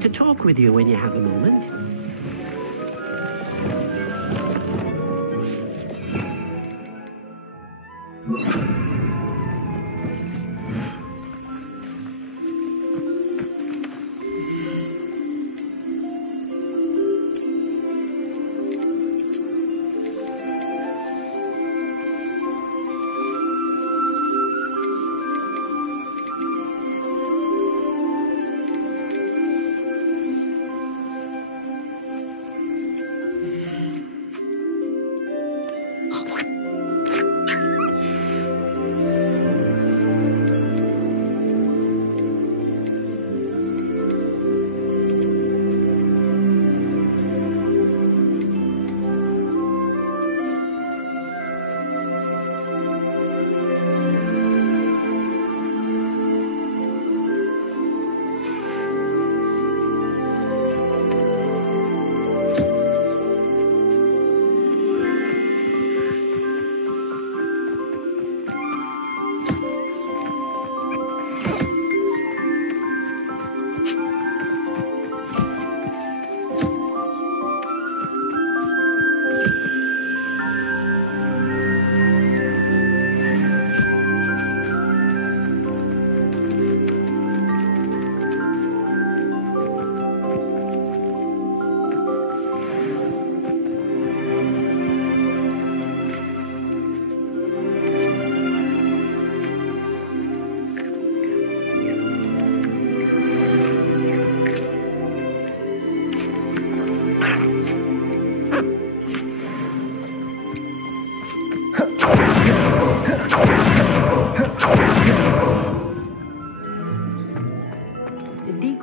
To talk with you when you have a moment.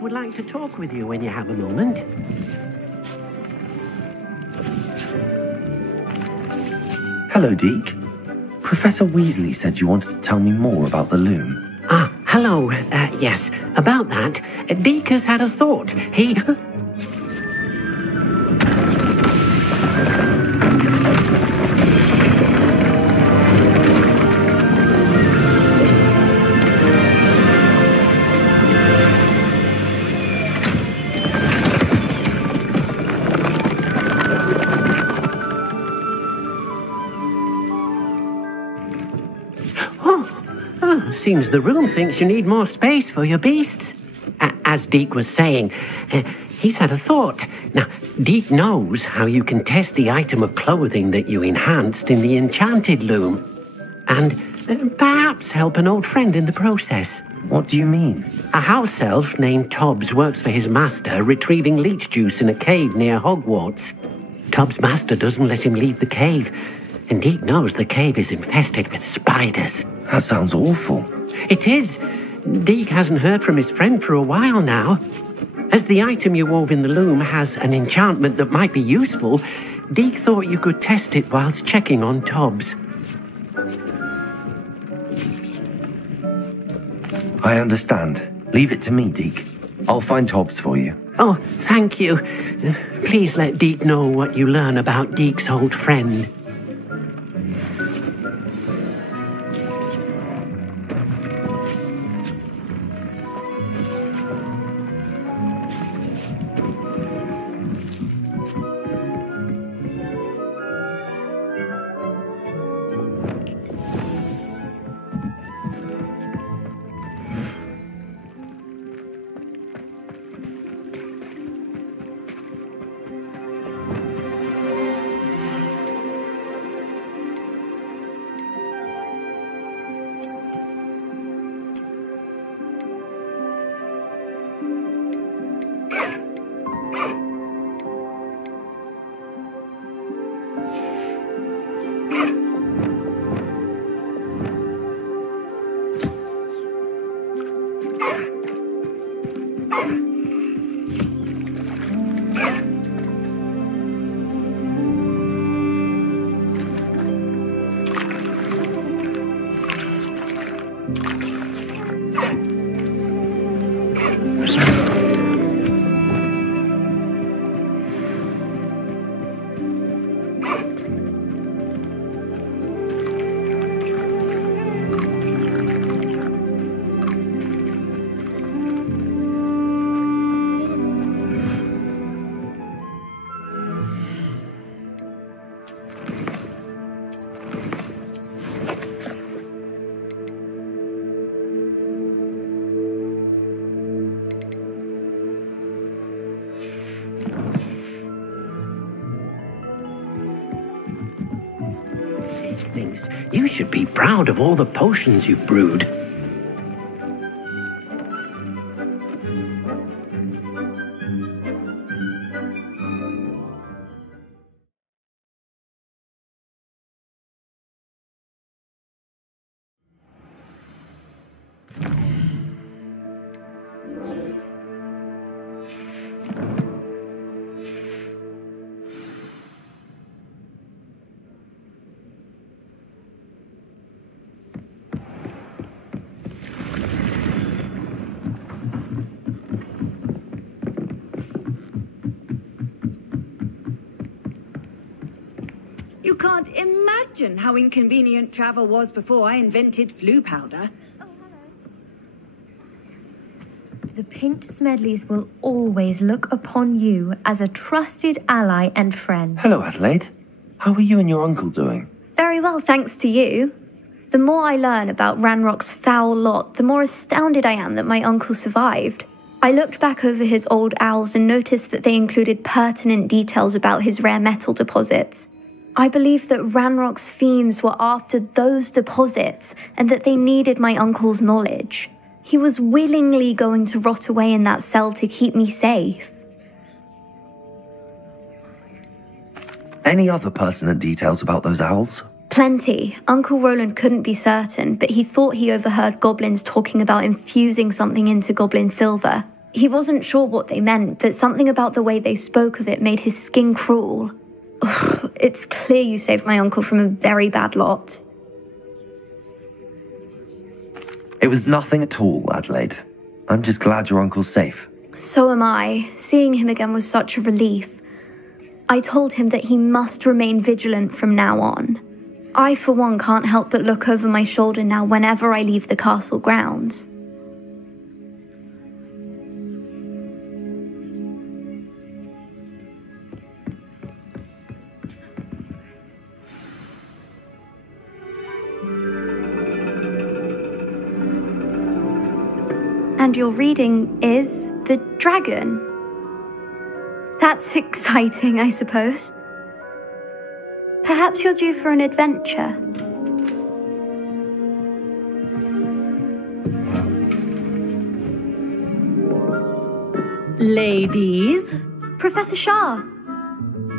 Would like to talk with you when you have a moment. Hello, Deke. Professor Weasley said you wanted to tell me more about the loom. Ah, hello. Yes, about that. Deke has had a thought. He... Seems the room thinks you need more space for your beasts. As Deke was saying, he's had a thought. Now, Deke knows how you can test the item of clothing that you enhanced in the enchanted loom. And perhaps help an old friend in the process. What do you mean? A house elf named Tobbs works for his master, retrieving leech juice in a cave near Hogwarts. Tobbs' master doesn't let him leave the cave, and Deke knows the cave is infested with spiders. That sounds awful. It is. Deke hasn't heard from his friend for a while now. As the item you wove in the loom has an enchantment that might be useful, Deke thought you could test it whilst checking on Tobbs. I understand. Leave it to me, Deke. I'll find Tobbs for you. Oh, thank you. Please let Deke know what you learn about Deke's old friend. giftings. You should be proud of all the potions you've brewed. You can't imagine how inconvenient travel was before I invented flu powder. The Pink Smedleys will always look upon you as a trusted ally and friend. Hello, Adelaide. How are you and your uncle doing? Very well, thanks to you. The more I learn about Ranrock's foul lot, the more astounded I am that my uncle survived. I looked back over his old owls and noticed that they included pertinent details about his rare metal deposits. I believe that Ranrock's fiends were after those deposits and that they needed my uncle's knowledge. He was willingly going to rot away in that cell to keep me safe. Any other pertinent details about those owls? Plenty. Uncle Roland couldn't be certain, but he thought he overheard goblins talking about infusing something into goblin silver. He wasn't sure what they meant, but something about the way they spoke of it made his skin crawl. It's clear you saved my uncle from a very bad lot. It was nothing at all, Adelaide. I'm just glad your uncle's safe. So am I. Seeing him again was such a relief. I told him that he must remain vigilant from now on. I, for one, can't help but look over my shoulder now whenever I leave the castle grounds. And your reading is The Dragon. That's exciting, I suppose. Perhaps you're due for an adventure. Ladies, Professor Shah.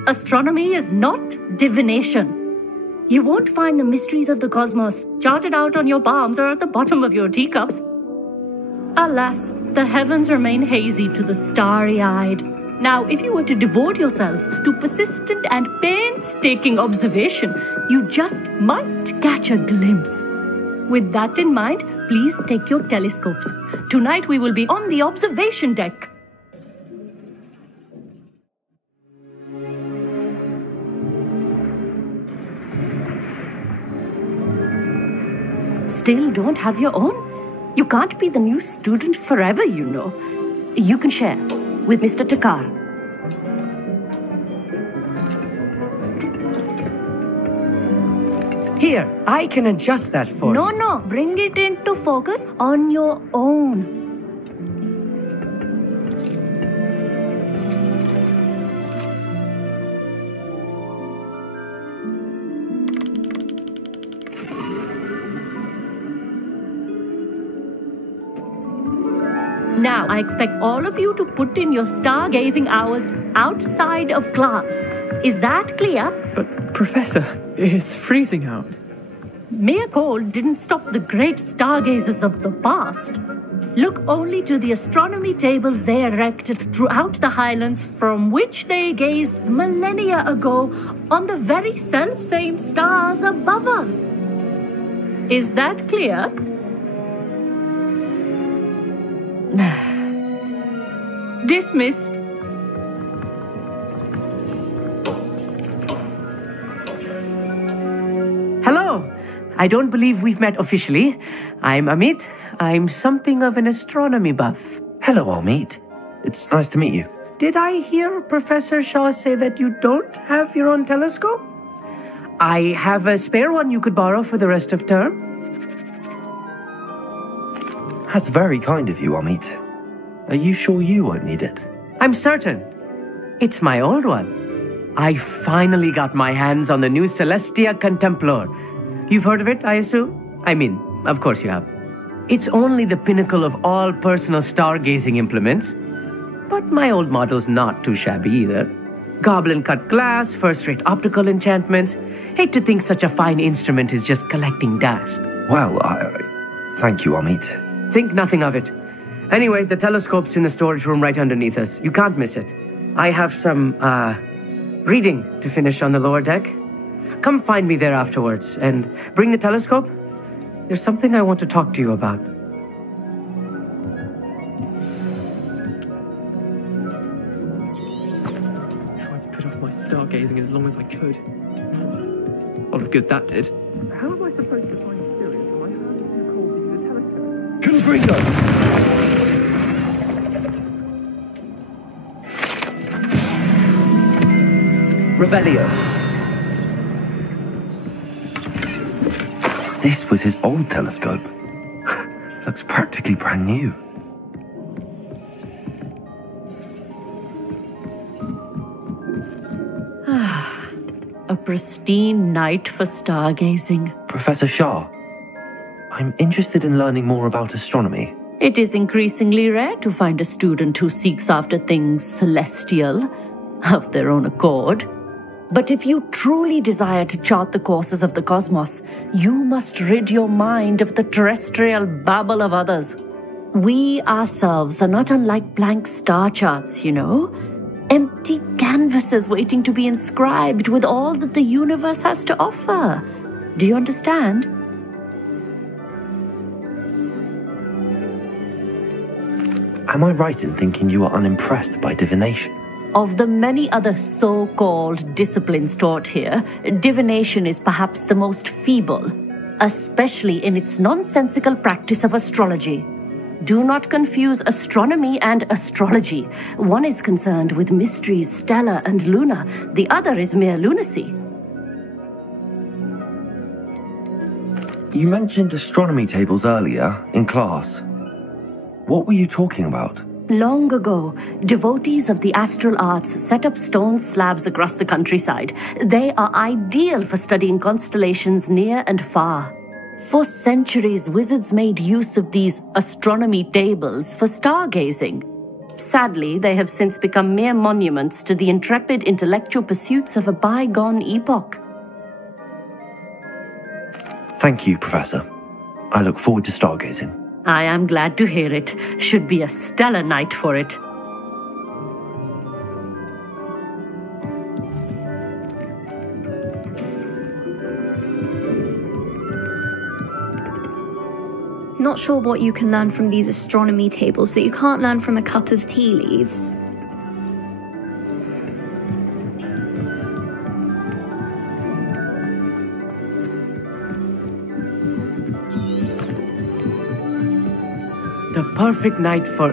astronomy is not divination. You won't find the mysteries of the cosmos charted out on your palms or at the bottom of your teacups. Alas, the heavens remain hazy to the starry-eyed. Now, if you were to devote yourselves to persistent and painstaking observation, you just might catch a glimpse. With that in mind, please take your telescopes. Tonight we will be on the observation deck. Still don't have your own? You can't be the new student forever, you know. You can share with Mr. Takar. Here, I can adjust that for you. No, bring it into focus on your own. Now, I expect all of you to put in your stargazing hours outside of class. Is that clear? But, Professor, it's freezing out. Mere cold didn't stop the great stargazers of the past. Look only to the astronomy tables they erected throughout the highlands from which they gazed millennia ago on the very self-same stars above us. Is that clear? Dismissed. Hello. I don't believe we've met officially. I'm Amit. I'm something of an astronomy buff. Hello, Amit. It's nice to meet you. Did I hear Professor Shaw say that you don't have your own telescope? I have a spare one you could borrow for the rest of term. That's very kind of you, Amit. Are you sure you won't need it? I'm certain. It's my old one. I finally got my hands on the new Celestia Contemplar. You've heard of it, I assume? I mean, of course you have. It's only the pinnacle of all personal stargazing implements. But my old model's not too shabby either. Goblin-cut glass, first-rate optical enchantments. Hate to think such a fine instrument is just collecting dust. Well, thank you, Amit. Think nothing of it. Anyway, the telescope's in the storage room right underneath us. You can't miss it. I have some, reading to finish on the lower deck. Come find me there afterwards, and bring the telescope. There's something I want to talk to you about. Tried to put off my stargazing as long as I could. A lot of good that did. How am I supposed to find Sirius when my hand is too cold to use a telescope? Confringo! Revelio. This was his old telescope. Looks practically brand new. A pristine night for stargazing. Professor Shah, I'm interested in learning more about astronomy. It is increasingly rare to find a student who seeks after things celestial of their own accord. But if you truly desire to chart the courses of the cosmos, you must rid your mind of the terrestrial babble of others. We ourselves are not unlike blank star charts, you know. Empty canvases waiting to be inscribed with all that the universe has to offer. Do you understand? Am I right in thinking you are unimpressed by divination? Of the many other so-called disciplines taught here, divination is perhaps the most feeble, especially in its nonsensical practice of astrology. Do not confuse astronomy and astrology. One is concerned with mysteries stellar and lunar, the other is mere lunacy. You mentioned astronomy tables earlier, in class. What were you talking about? Long ago, devotees of the astral arts set up stone slabs across the countryside. They are ideal for studying constellations near and far. For centuries, wizards made use of these astronomy tables for stargazing. Sadly, they have since become mere monuments to the intrepid intellectual pursuits of a bygone epoch. Thank you, Professor. I look forward to stargazing. I am glad to hear it. Should be a stellar night for it. Not sure what you can learn from these astronomy tables that you can't learn from a cup of tea leaves. The perfect night for...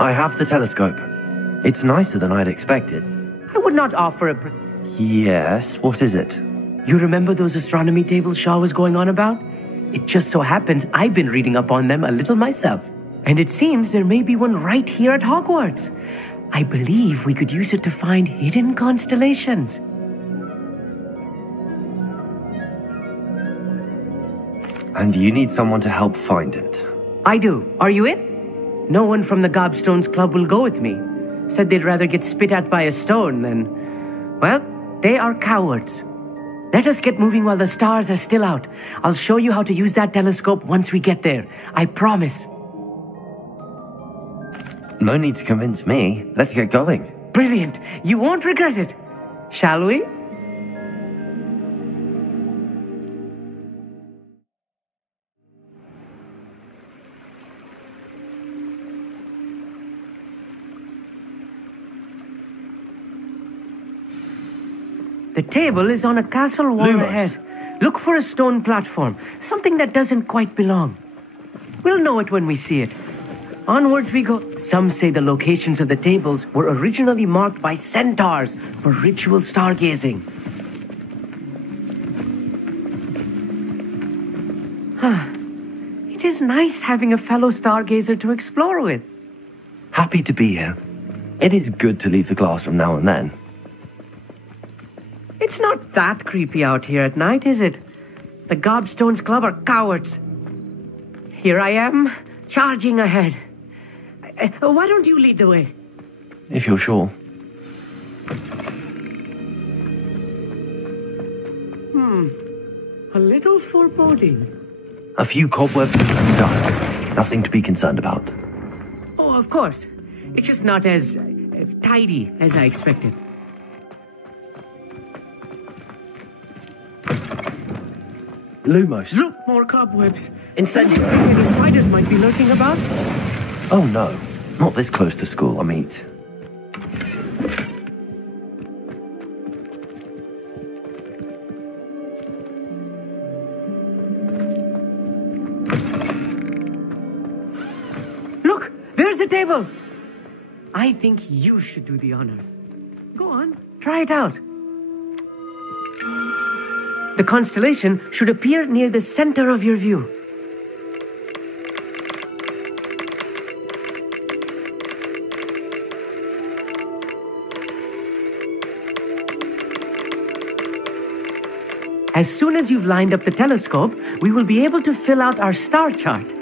I have the telescope. It's nicer than I'd expected. I would not offer a... Yes, what is it? You remember those astronomy tables Shaw was going on about? It just so happens I've been reading up on them a little myself. And it seems there may be one right here at Hogwarts. I believe we could use it to find hidden constellations. And you need someone to help find it. I do. Are you in? No one from the Gobstones Club will go with me. Said they'd rather get spit at by a stone than... Well, they are cowards. Let us get moving while the stars are still out. I'll show you how to use that telescope once we get there. I promise. No need to convince me. Let's get going. Brilliant. You won't regret it. Shall we? The table is on a castle wall ahead. Look for a stone platform, something that doesn't quite belong. We'll know it when we see it. Onwards we go. Some say the locations of the tables were originally marked by centaurs for ritual stargazing. It is nice having a fellow stargazer to explore with. Happy to be here. It is good to leave the classroom now and then. It's not that creepy out here at night, is it? The Gobstones Club are cowards. Here I am, charging ahead. Why don't you lead the way? If you're sure. A little foreboding. A few cobwebs and some dust. Nothing to be concerned about. Oh, of course. It's just not as tidy as I expected. Lumos. Look, more cobwebs. Incendio. Any spiders might be lurking about. Oh no, not this close to school, Amit. Look, there's a table. I think you should do the honors. Go on, try it out. The constellation should appear near the center of your view. As soon as you've lined up the telescope, we will be able to fill out our star chart.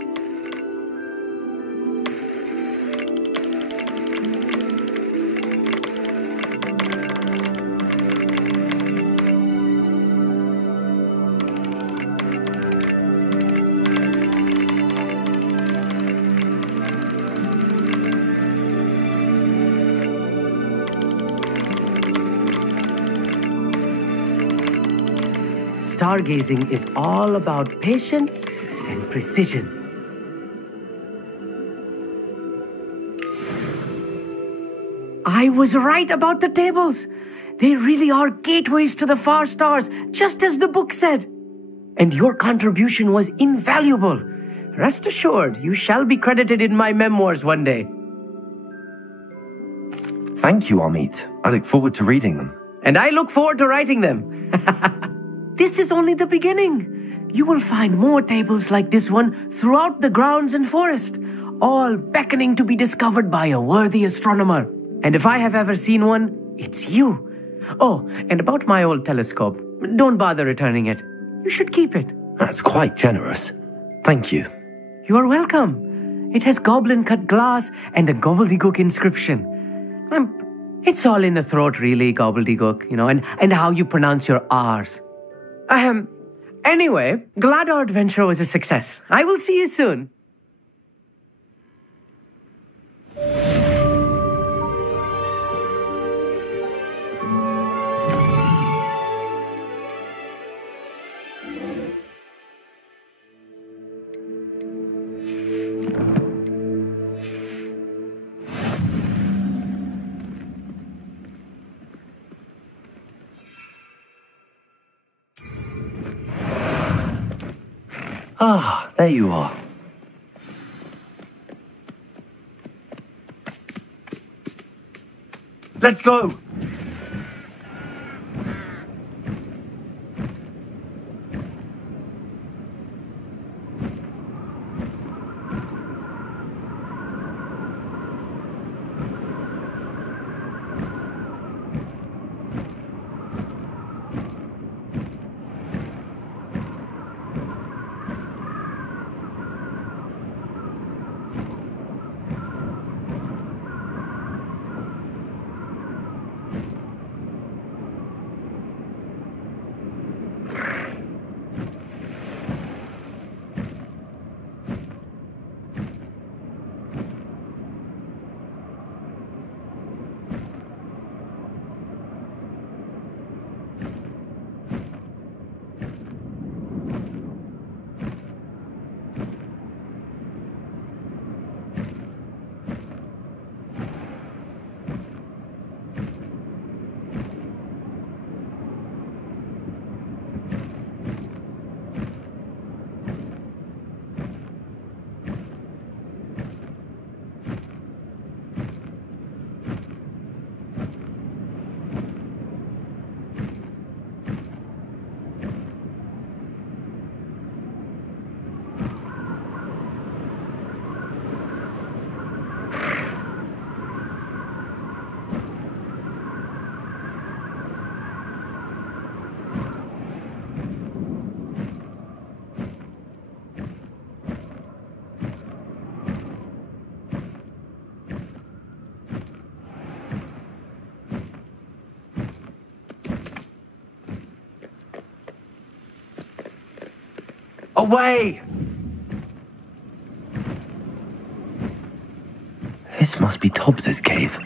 Stargazing is all about patience and precision. I was right about the tables. They really are gateways to the far stars, just as the book said. And your contribution was invaluable. Rest assured, you shall be credited in my memoirs one day. Thank you, Amit. I look forward to reading them. And I look forward to writing them. This is only the beginning. You will find more tables like this one throughout the grounds and forest, all beckoning to be discovered by a worthy astronomer. And if I have ever seen one, it's you. Oh, and about my old telescope, don't bother returning it. You should keep it. That's quite generous. Thank you. You're welcome. It has goblin-cut glass and a gobbledygook inscription. It's all in the throat, really, gobbledygook, and how you pronounce your R's. Anyway, glad our adventure was a success. I will see you soon. Ah, there you are. Let's go! Away! This must be Tobbs's cave.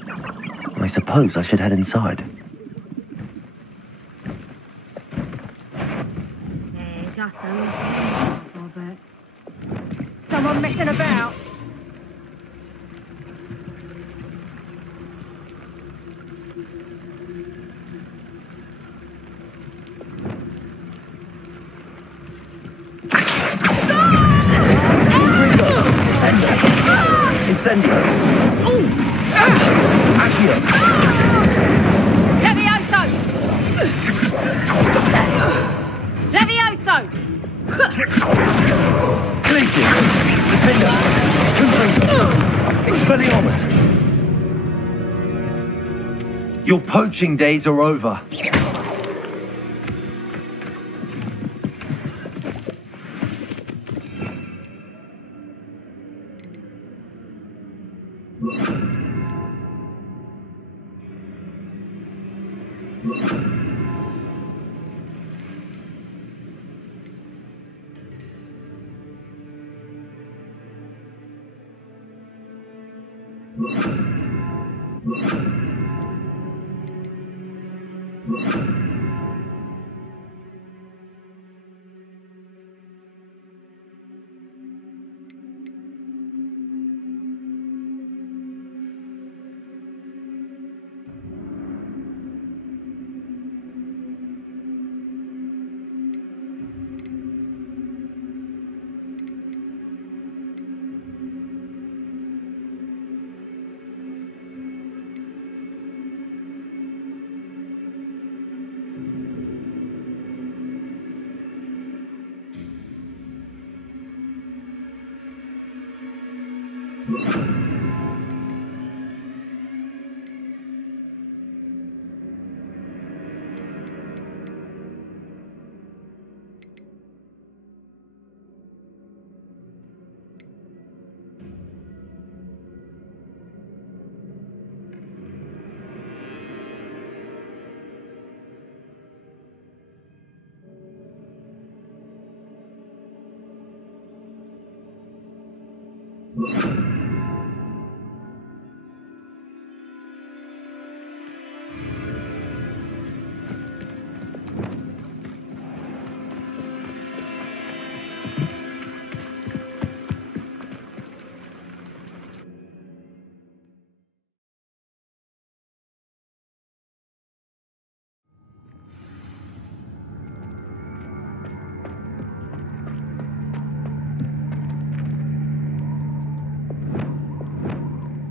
I suppose I should head inside. Just a little of it. Someone messing about. Incendio! Accio! Levioso! Stop that! Levioso! Glacius! Defender! Confringo! Expelliarmus! Your poaching days are over.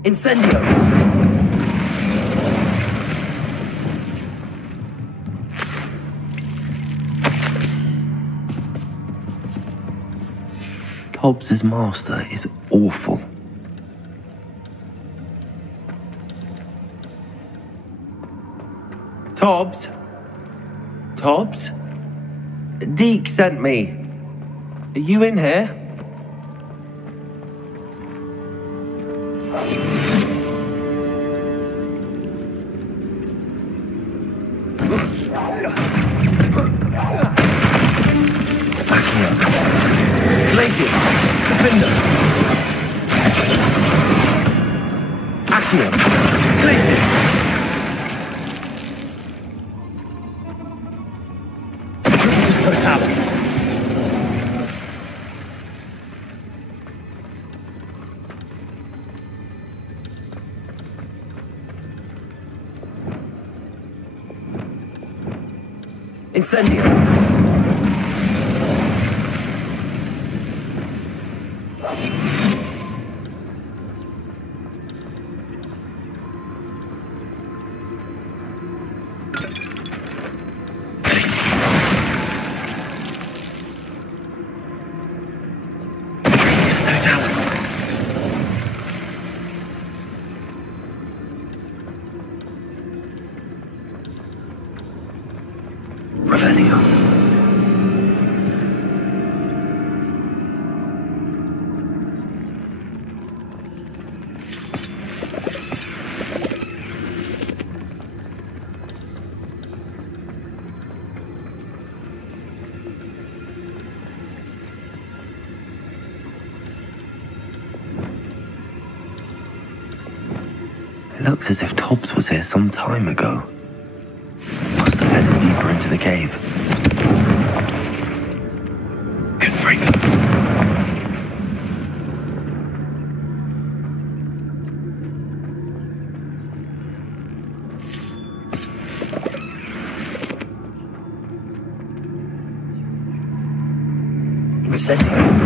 Incendio! Tobbs's master is awful. Tobbs? Tobbs? Deke sent me. Are you in here? Incendio! Revelio. looks as if Tobbs was here some time ago. Must have headed deeper into the cave. Confringo. Incendio.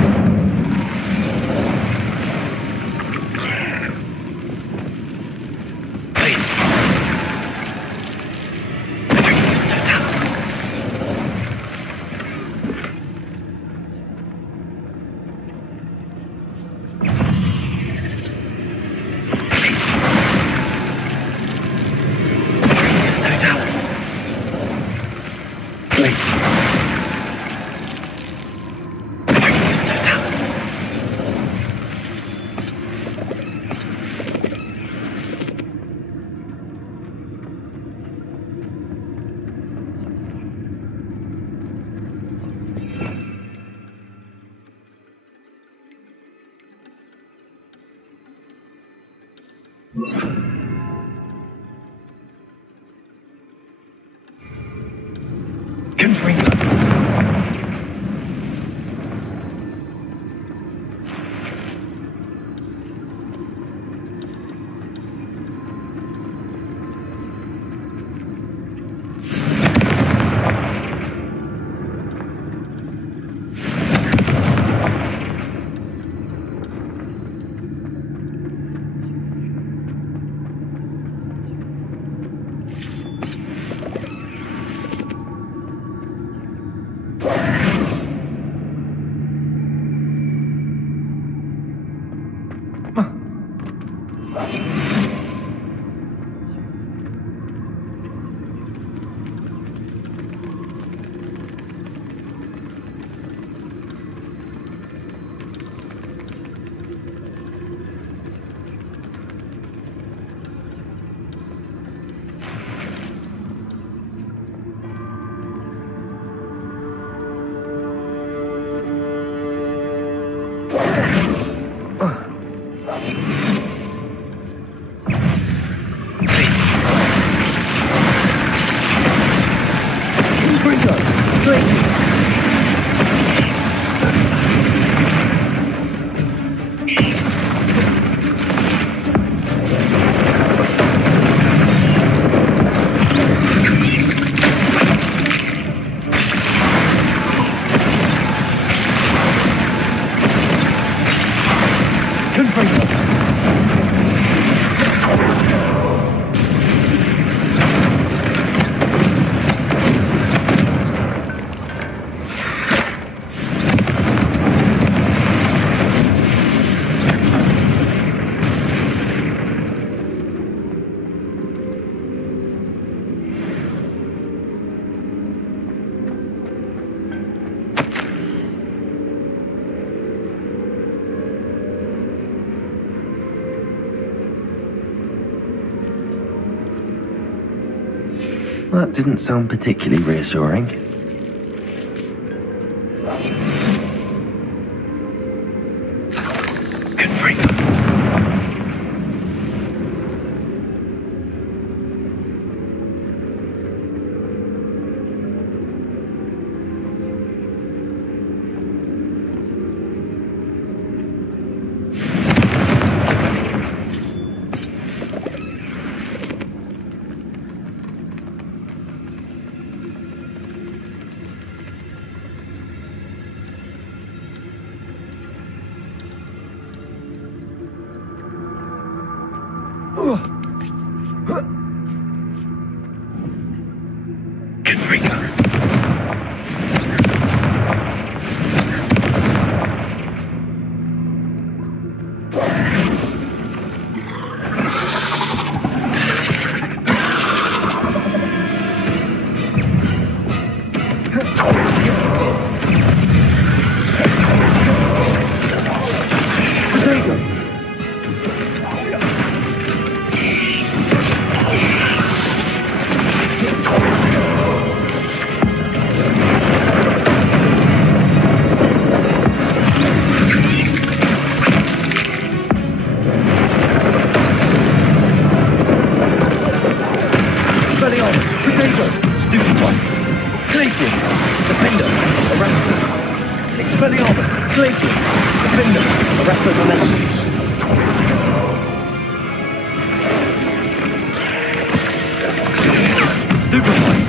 That didn't sound particularly reassuring. Expelliarmus! Glacius! Defender! Arrest of momentum! Stupefy!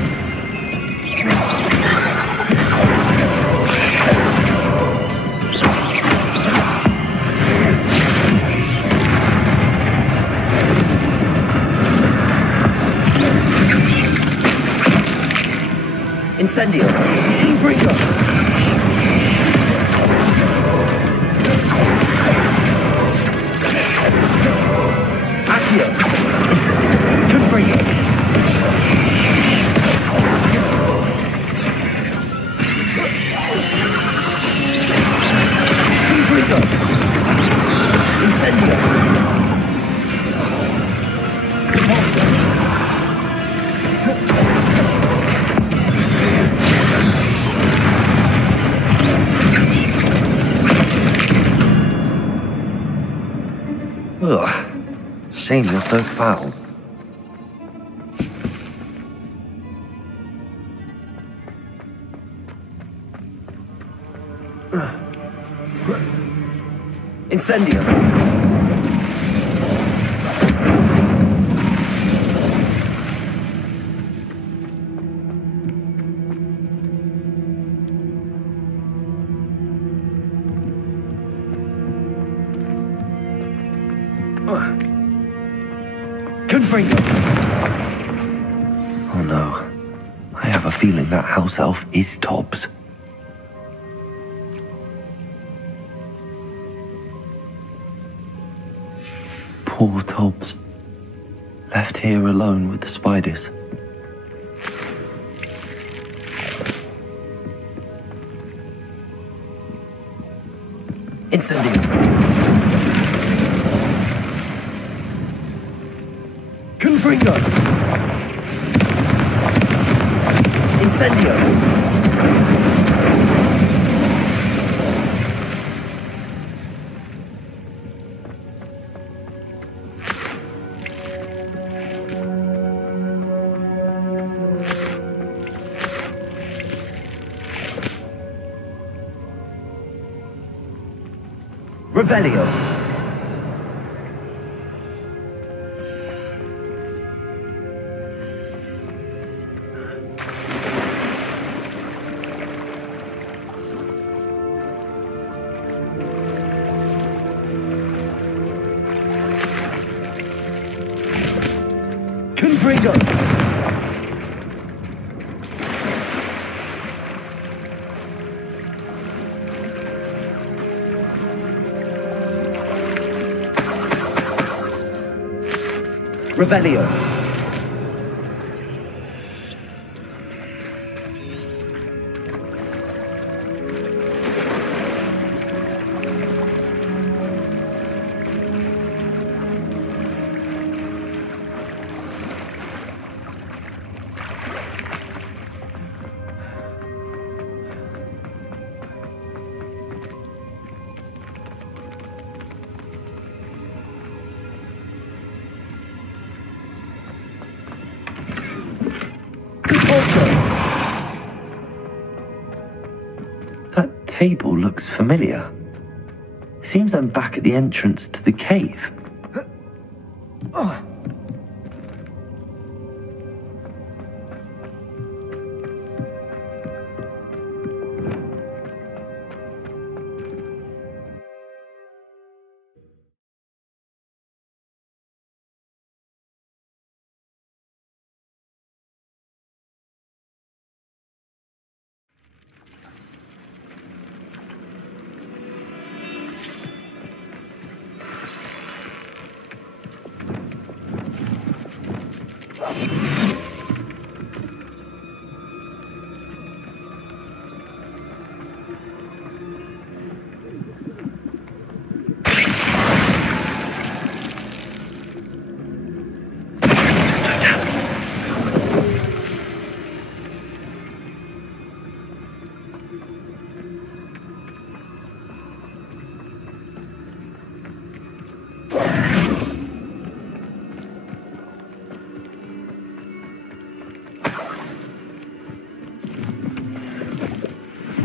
Incendio! Freaker! Accio! Incendio! Confringo! Confringo! Incendio! Repulsor! Ugh. Shame you're so foul. Incendio! Confringo! Oh no. I have a feeling that house elf is Tobbs. Poor Tobbs. Left here alone with the spiders. Incendio! Confringo! Incendio! Revelio! Confringo! Revelio! That table looks familiar. Seems I'm back at the entrance to the cave.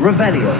Revelio.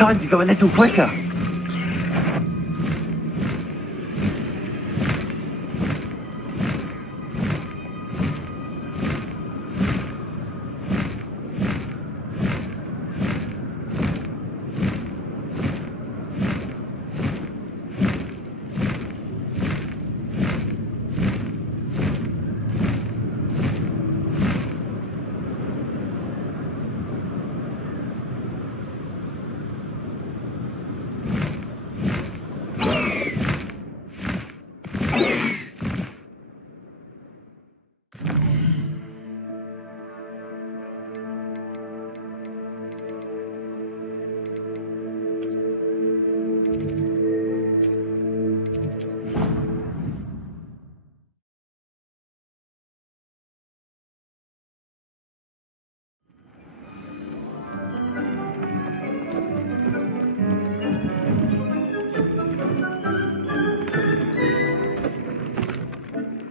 Time to go a little quicker.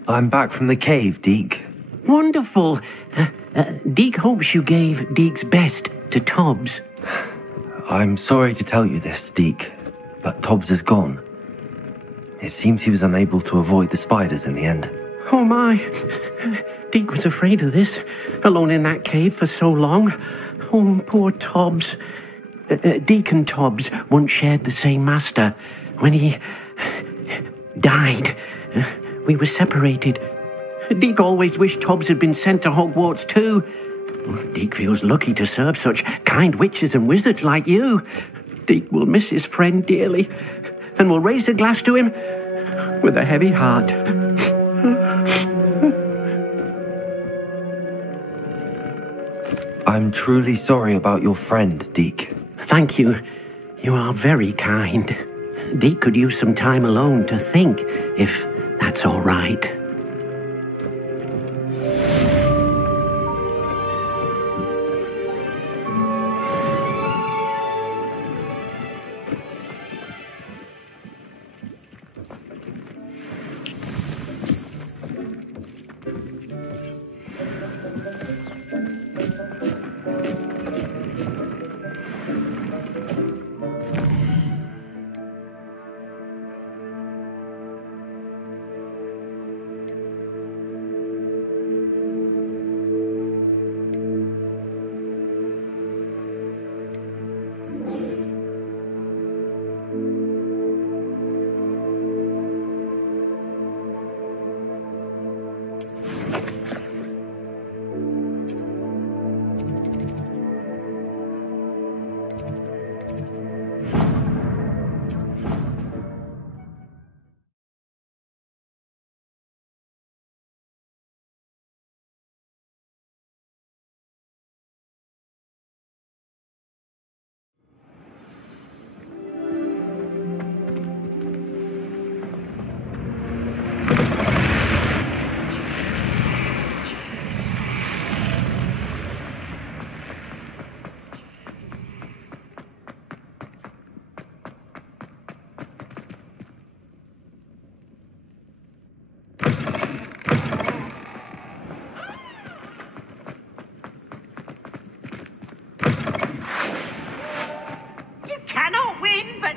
I'm back from the cave, Deke. Wonderful. Deke hopes you gave Deke's best to Tobbs. I'm sorry to tell you this, Deke, but Tobbs is gone. It seems he was unable to avoid the spiders in the end. Oh my. Deke was afraid of this, alone in that cave for so long. Oh, poor Tobbs. Deke and Tobbs once shared the same master. When he died, we were separated. Deke always wished Tobbs had been sent to Hogwarts too. Deke feels lucky to serve such kind witches and wizards like you. Deke will miss his friend dearly, and will raise a glass to him with a heavy heart. I'm truly sorry about your friend, Deke. Thank you. You are very kind. Deke could use some time alone to think, if that's all right.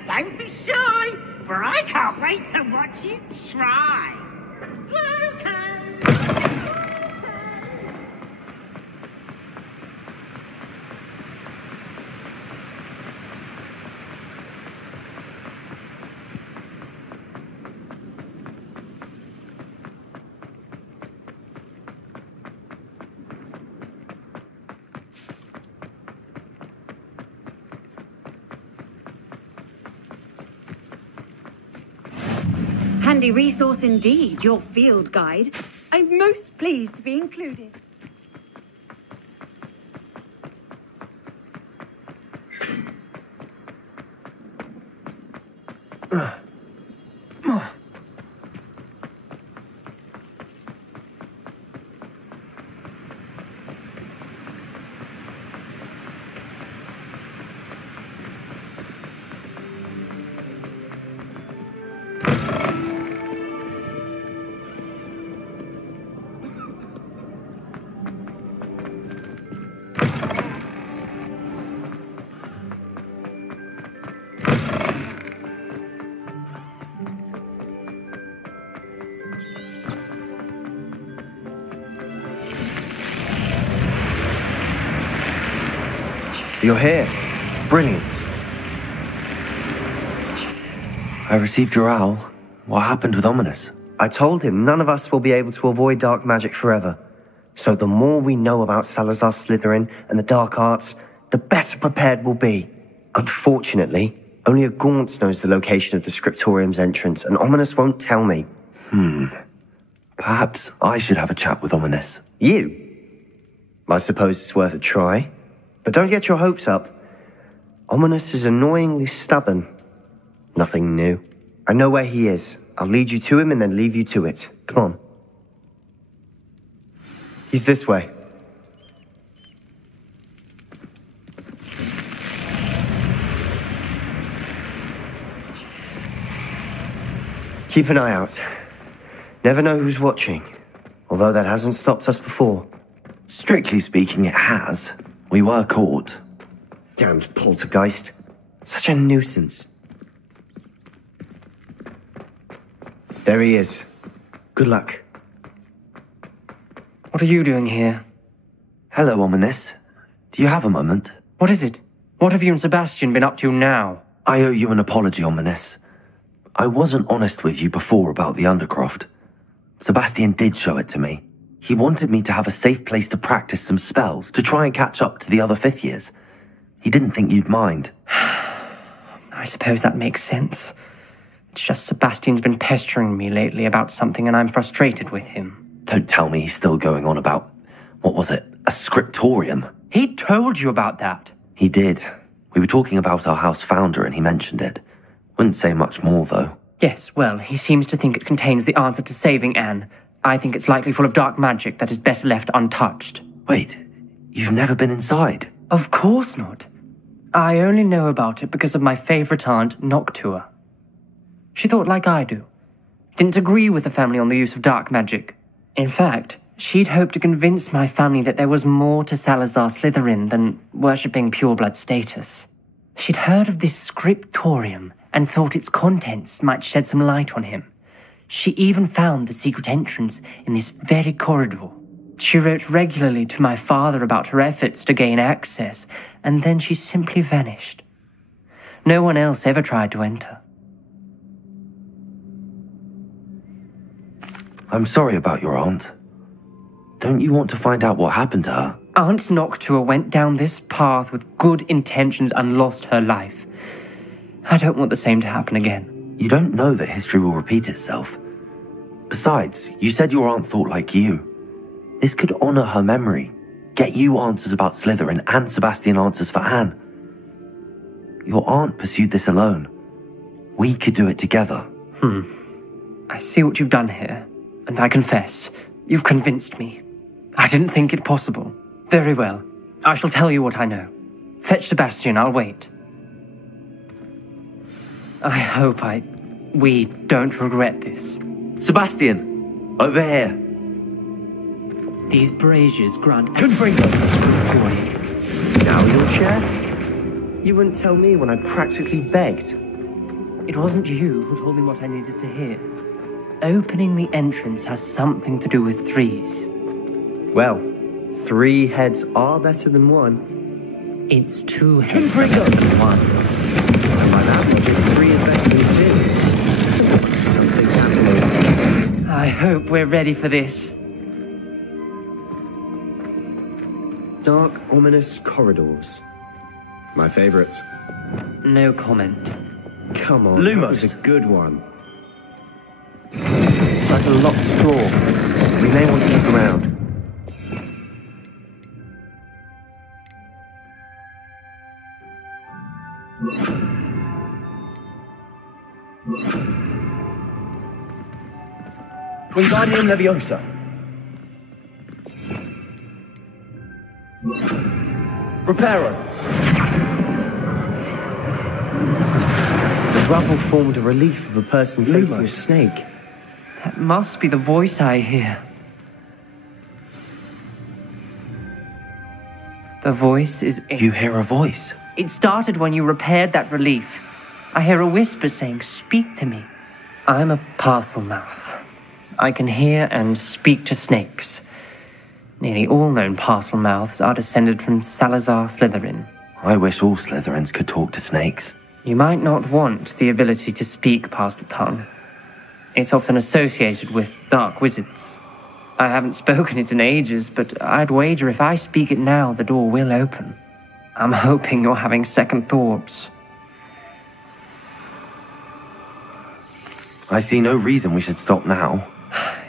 Don't be shy, for I can't wait to watch you try. Handy resource indeed, your field guide. I'm most pleased to be included. You're here. Brilliant. I received your owl. What happened with Ominous? I told him none of us will be able to avoid dark magic forever. So the more we know about Salazar Slytherin and the dark arts, the better prepared we'll be. Unfortunately, only a Gaunt knows the location of the Scriptorium's entrance, and Ominous won't tell me. Perhaps I should have a chat with Ominous. You? I suppose it's worth a try. But don't get your hopes up. Ominous is annoyingly stubborn. Nothing new. I know where he is. I'll lead you to him and then leave you to it. Come on. He's this way. Keep an eye out. Never know who's watching. Although that hasn't stopped us before. Strictly speaking, it has. We were caught. Damned poltergeist. Such a nuisance. There he is. Good luck. What are you doing here? Hello, Ominous. Do you have a moment? What is it? What have you and Sebastian been up to now? I owe you an apology, Ominous. I wasn't honest with you before about the Undercroft. Sebastian did show it to me. He wanted me to have a safe place to practice some spells, to try and catch up to the other fifth years. He didn't think you'd mind. I suppose that makes sense. It's just Sebastian's been pestering me lately about something and I'm frustrated with him. Don't tell me he's still going on about, what was it, a Scriptorium? He told you about that? He did. We were talking about our house founder and he mentioned it. Wouldn't say much more, though. Yes, well, he seems to think it contains the answer to saving Anne. I think it's likely full of dark magic that is better left untouched. Wait, you've never been inside? Of course not. I only know about it because of my favourite aunt, Noctua. She thought like I do. Didn't agree with the family on the use of dark magic. In fact, she'd hoped to convince my family that there was more to Salazar Slytherin than worshipping pureblood status. She'd heard of this Scriptorium and thought its contents might shed some light on him. She even found the secret entrance in this very corridor. She wrote regularly to my father about her efforts to gain access, and then she simply vanished. No one else ever tried to enter. I'm sorry about your aunt. Don't you want to find out what happened to her? Aunt Noctua went down this path with good intentions and lost her life. I don't want the same to happen again. You don't know that history will repeat itself. Besides, you said your aunt thought like you. This could honor her memory, get you answers about Slytherin and Sebastian answers for Anne. Your aunt pursued this alone. We could do it together. I see what you've done here, and I confess, you've convinced me. I didn't think it possible. Very well, I shall tell you what I know. Fetch Sebastian, I'll wait. I hope we don't regret this. Sebastian, over here. These braziers grant Confringo. Scriptorium. Now you'll share? You wouldn't tell me when I practically begged. It wasn't you who told me what I needed to hear. Opening the entrance has something to do with threes. Well, 3 heads are better than 1. It's 2 heads Confringo. than 1. And by that logic, 3 is better than 2. Something's happening. I hope we're ready for this. Dark, ominous corridors. My favorite. No comment. Come on, that was a good one. Like a locked door. We may want to look around. Wingardium Leviosa. Reparo. The rubble formed a relief of a person facing a snake. That must be the voice I hear. The voice is... You hear a voice? It started when you repaired that relief. I hear a whisper saying, "Speak to me." I'm a parcel mouth. I can hear and speak to snakes. Nearly all known parcel mouths are descended from Salazar Slytherin. I wish all Slytherins could talk to snakes. You might not want the ability to speak past the tongue. It's often associated with dark wizards. I haven't spoken it in ages, but I'd wager if I speak it now, the door will open. I'm hoping you're having second thoughts. I see no reason we should stop now.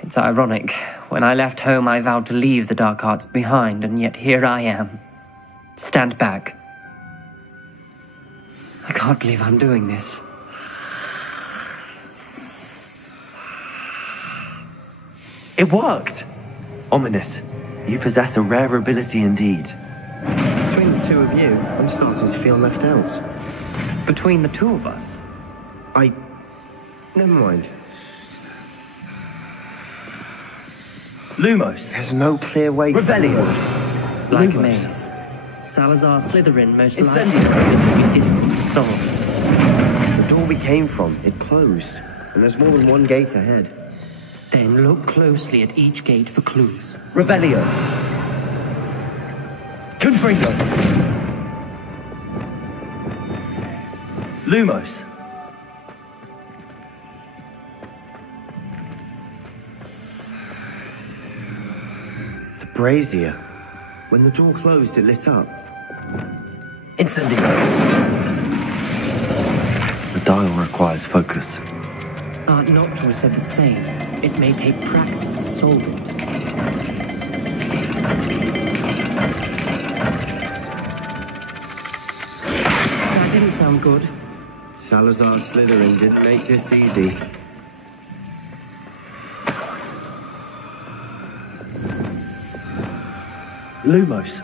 It's ironic. When I left home, I vowed to leave the dark arts behind, and yet here I am. Stand back. I can't believe I'm doing this. It worked! Ominous. You possess a rare ability indeed. Between the two of you, I'm starting to feel left out. Between the two of us? Never mind. Lumos. There's no clear way Revelio. Like Lumos. a maze. Salazar Slytherin most likely Incendio. appears to be difficult to solve. The door we came from, it closed. And there's more than one gate ahead. Then look closely at each gate for clues. Revelio. Confringo. Lumos. The brazier. When the door closed, it lit up. Incendio. The dial requires focus. Aunt Noctua said the same. It may take practice to solve it. That didn't sound good. Salazar Slytherin didn't make this easy. Lumos.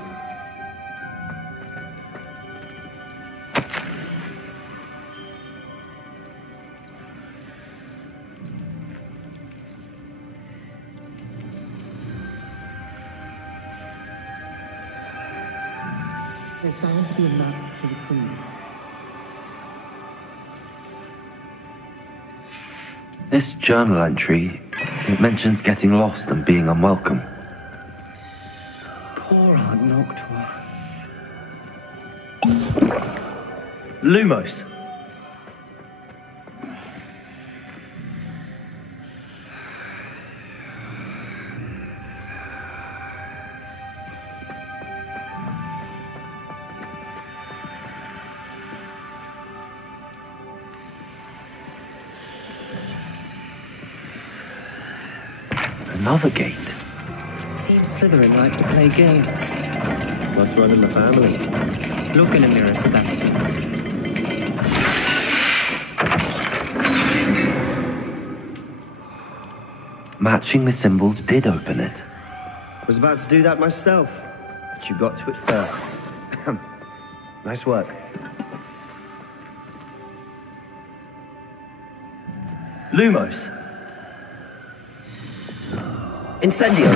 This journal entry, it mentions getting lost and being unwelcome. Poor Aunt Noctua. Lumos. Another gate. Seems Slytherin like to play games. Must run in the family. Look in a mirror, Sebastian. Matching the symbols did open it. Was about to do that myself, but you got to it first. Nice work. Lumos. Incendio.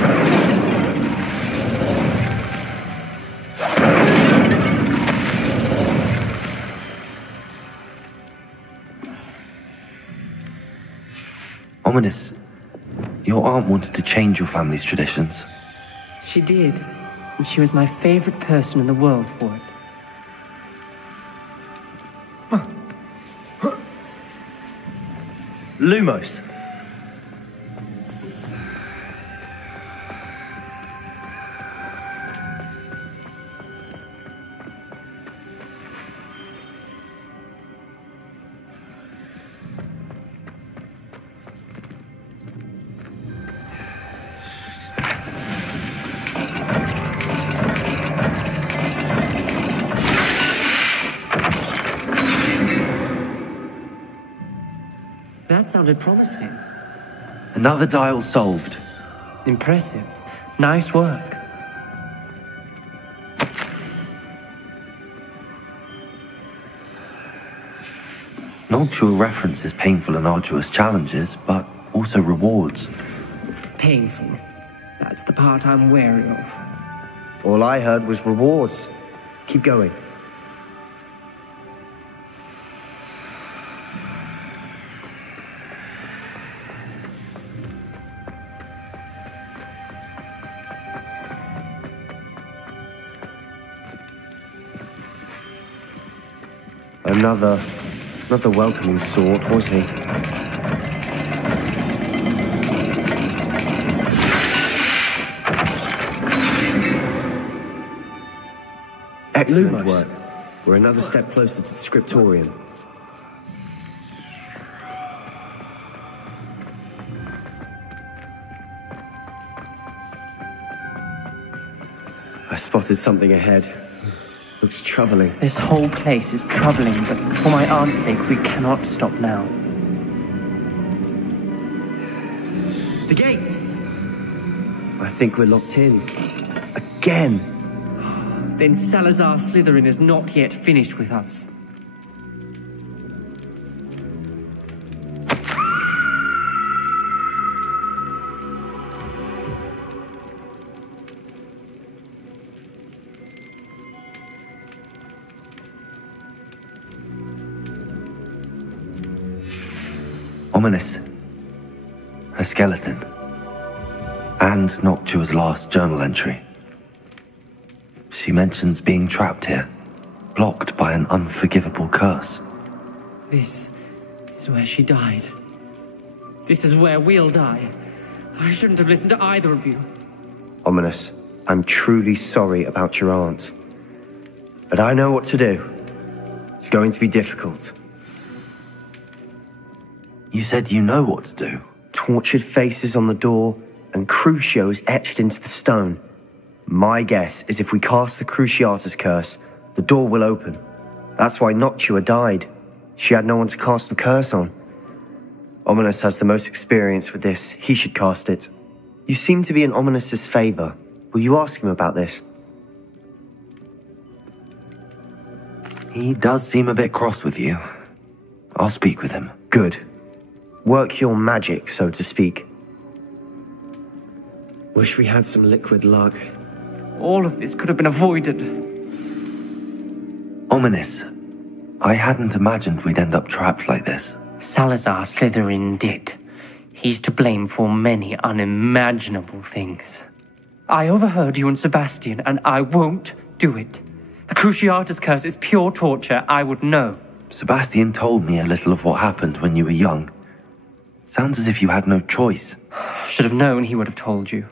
Ominous. Your aunt wanted to change your family's traditions. She did, and she was my favorite person in the world for it. Lumos. That sounded promising. Another dial solved. Impressive. Nice work. Noctua references painful and arduous challenges, but also rewards. Painful. That's the part I'm wary of. All I heard was rewards. Keep going. Not the welcoming sort, was he? Excellent work. We're another step closer to the Scriptorium. I spotted something ahead. Looks troubling. This whole place is troubling, but for my aunt's sake, we cannot stop now. The gate! I think we're locked in. Again! Then Salazar Slytherin is not yet finished with us. Ominous. A skeleton. And Noctua's last journal entry. She mentions being trapped here, blocked by an unforgivable curse. This is where she died. This is where we'll die. I shouldn't have listened to either of you. Ominous, I'm truly sorry about your aunt. But I know what to do. It's going to be difficult. You said you know what to do. Tortured faces on the door, and Crucio is etched into the stone. My guess is if we cast the Cruciatus curse, the door will open. That's why Noctua died. She had no one to cast the curse on. Ominous has the most experience with this. He should cast it. You seem to be in Ominous's favor. Will you ask him about this? He does seem a bit cross with you. I'll speak with him. Good. Work your magic, so to speak. Wish we had some liquid luck. All of this could have been avoided. Ominous. I hadn't imagined we'd end up trapped like this. Salazar Slytherin did. He's to blame for many unimaginable things. I overheard you and Sebastian, and I won't do it. The Cruciatus curse is pure torture, I would know. Sebastian told me a little of what happened when you were young. Sounds as if you had no choice. Should have known he would have told you.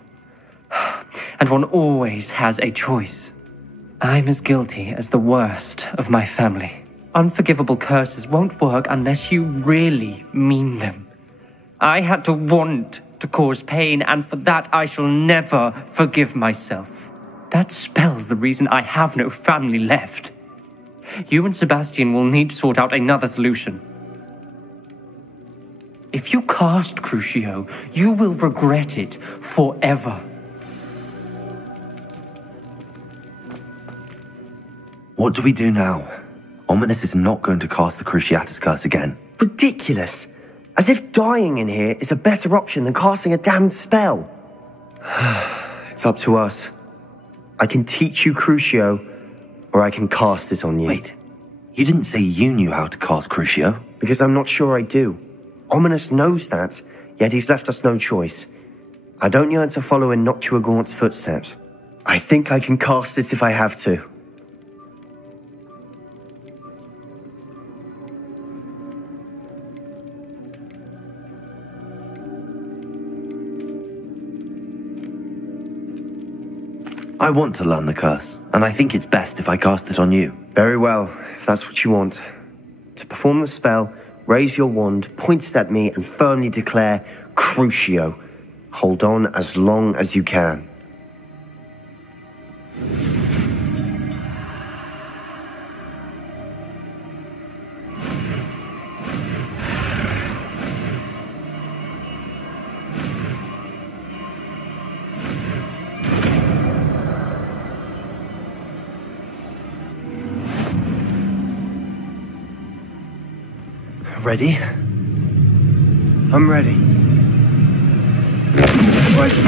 And one always has a choice. I'm as guilty as the worst of my family. Unforgivable curses won't work unless you really mean them. I had to want to cause pain, and for that I shall never forgive myself. That spells the reason I have no family left. You and Sebastian will need to sort out another solution. If you cast Crucio, you will regret it forever. What do we do now? Ominous is not going to cast the Cruciatus curse again. Ridiculous! As if dying in here is a better option than casting a damned spell. It's up to us. I can teach you Crucio, or I can cast it on you. Wait, you didn't say you knew how to cast Crucio? Because I'm not sure I do. Ominous knows that, yet he's left us no choice. I don't yearn to follow in Noctua Gaunt's footsteps. I think I can cast it if I have to. I want to learn the curse, and I think it's best if I cast it on you. Very well, if that's what you want. To perform the spell, raise your wand, point it at me, and firmly declare, Crucio. Hold on as long as you can. Ready? I'm ready. Let's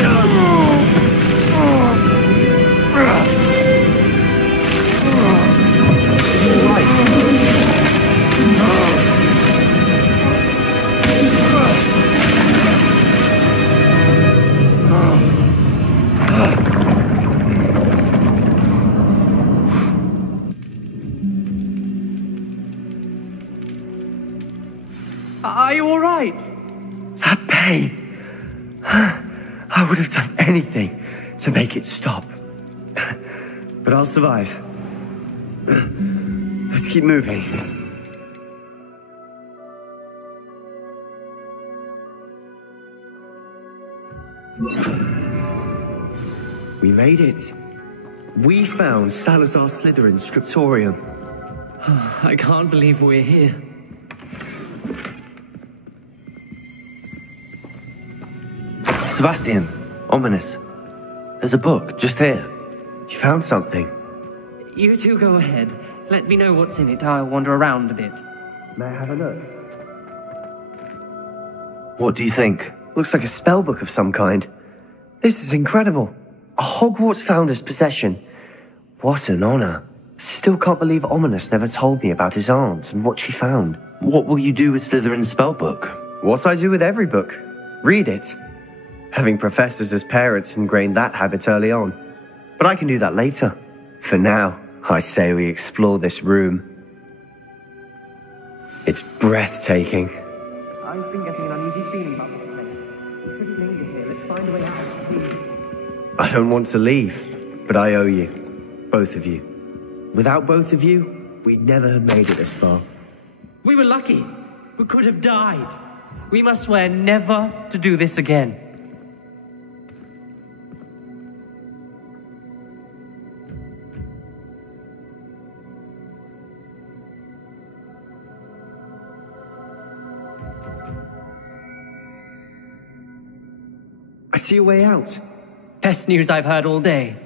would have done anything to make it stop. But I'll survive. Let's keep moving. We made it. We found Salazar Slytherin's Scriptorium. I can't believe we're here. Sebastian, ominous. There's a book just here. You found something? You two go ahead. Let me know what's in it. I'll wander around a bit. May I have a look? What do you think? Looks like a spell book of some kind. This is incredible. A Hogwarts founder's possession. What an honor. Still can't believe Ominous never told me about his aunt and what she found. What will you do with Slytherin's spellbook? What I do with every book. Read it. Having professors as parents ingrained that habit early on. But I can do that later. For now, I say we explore this room. It's breathtaking. I've been getting an uneasy feeling about this place. We shouldn't linger here. Let's find a way out, please. I don't want to leave, but I owe you. Both of you. Without both of you, we'd never have made it this far. We were lucky. We could have died. We must swear never to do this again. I see a way out. Best news I've heard all day.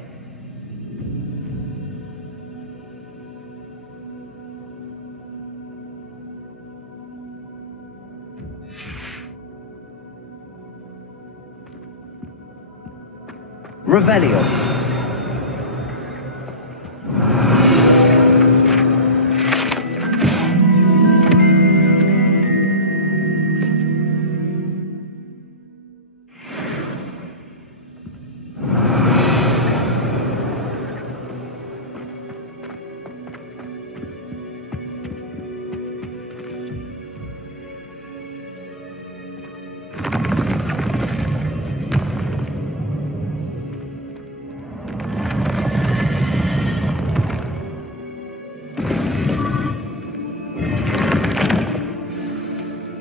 Revelio.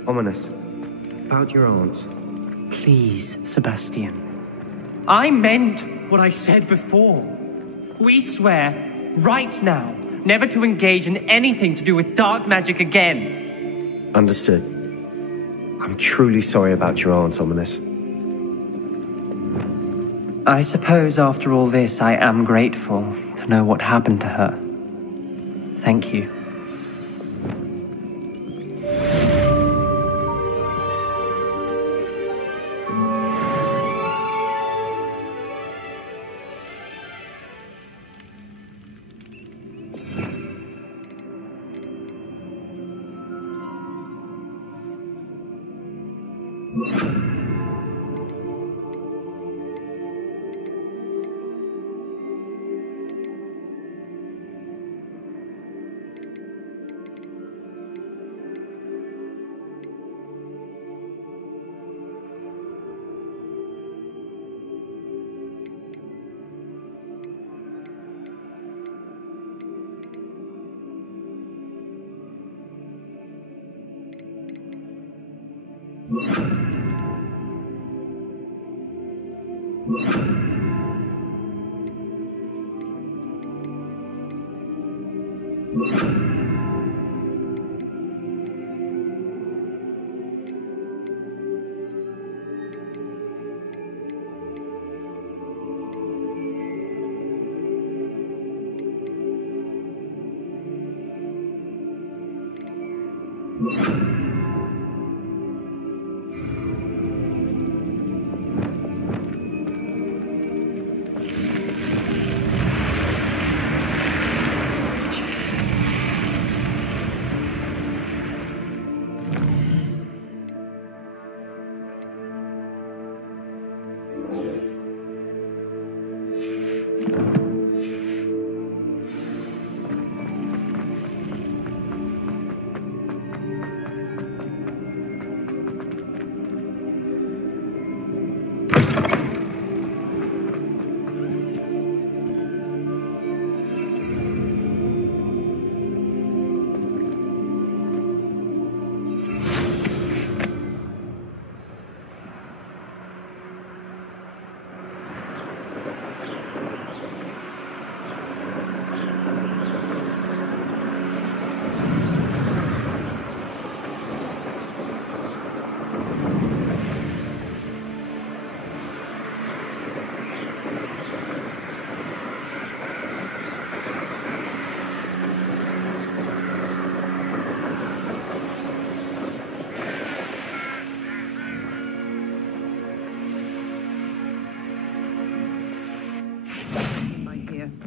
Ominous. About your aunt. Please, Sebastian. I meant what I said before. We swear, right now, never to engage in anything to do with dark magic again. Understood. I'm truly sorry about your aunt, Ominous. I suppose after all this, I am grateful to know what happened to her. Thank you.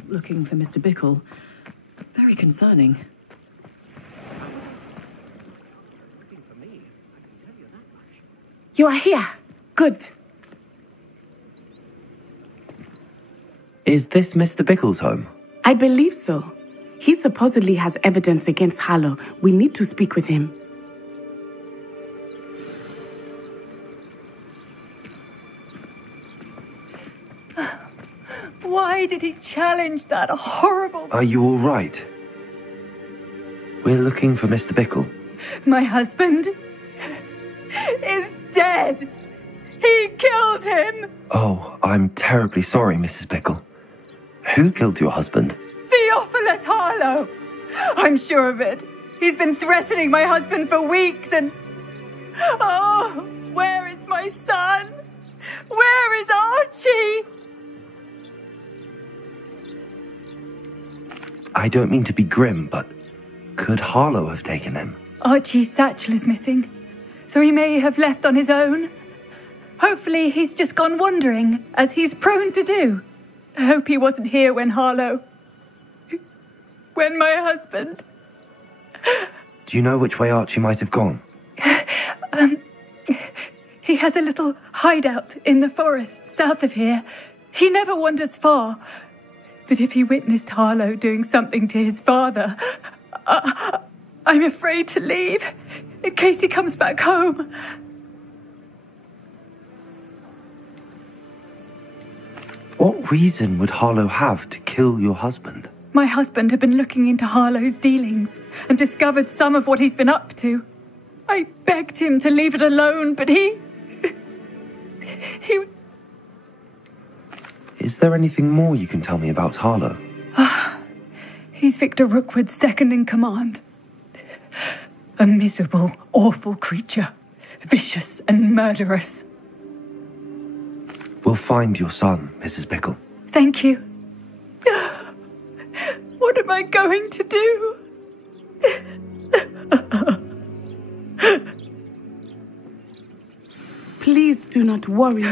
Looking for Mr. Bickle. Very concerning. You are here. Good. Is this Mr. Bickle's home? I believe so. He supposedly has evidence against Harlow. We need to speak with him. Why did he challenge that horrible... Are you all right? We're looking for Mr. Bickle. My husband is dead. He killed him. Oh, I'm terribly sorry, Mrs. Bickle. Who killed your husband? Theophilus Harlow. I'm sure of it. He's been threatening my husband for weeks and... Oh, where is my son? Where is Archie? I don't mean to be grim, but could Harlow have taken him? Archie's satchel is missing, so he may have left on his own. Hopefully he's just gone wandering, as he's prone to do. I hope he wasn't here when when my husband... Do you know which way Archie might have gone? He has a little hideout in the forest south of here. He never wanders far. But if he witnessed Harlow doing something to his father, I'm afraid to leave, in case he comes back home. What reason would Harlow have to kill your husband? My husband had been looking into Harlow's dealings and discovered some of what he's been up to. I begged him to leave it alone, but he... Is there anything more you can tell me about Harlow? He's Victor Rookwood's second in command. A miserable, awful creature. Vicious and murderous. We'll find your son, Mrs. Bickle. Thank you. What am I going to do? Please do not worry.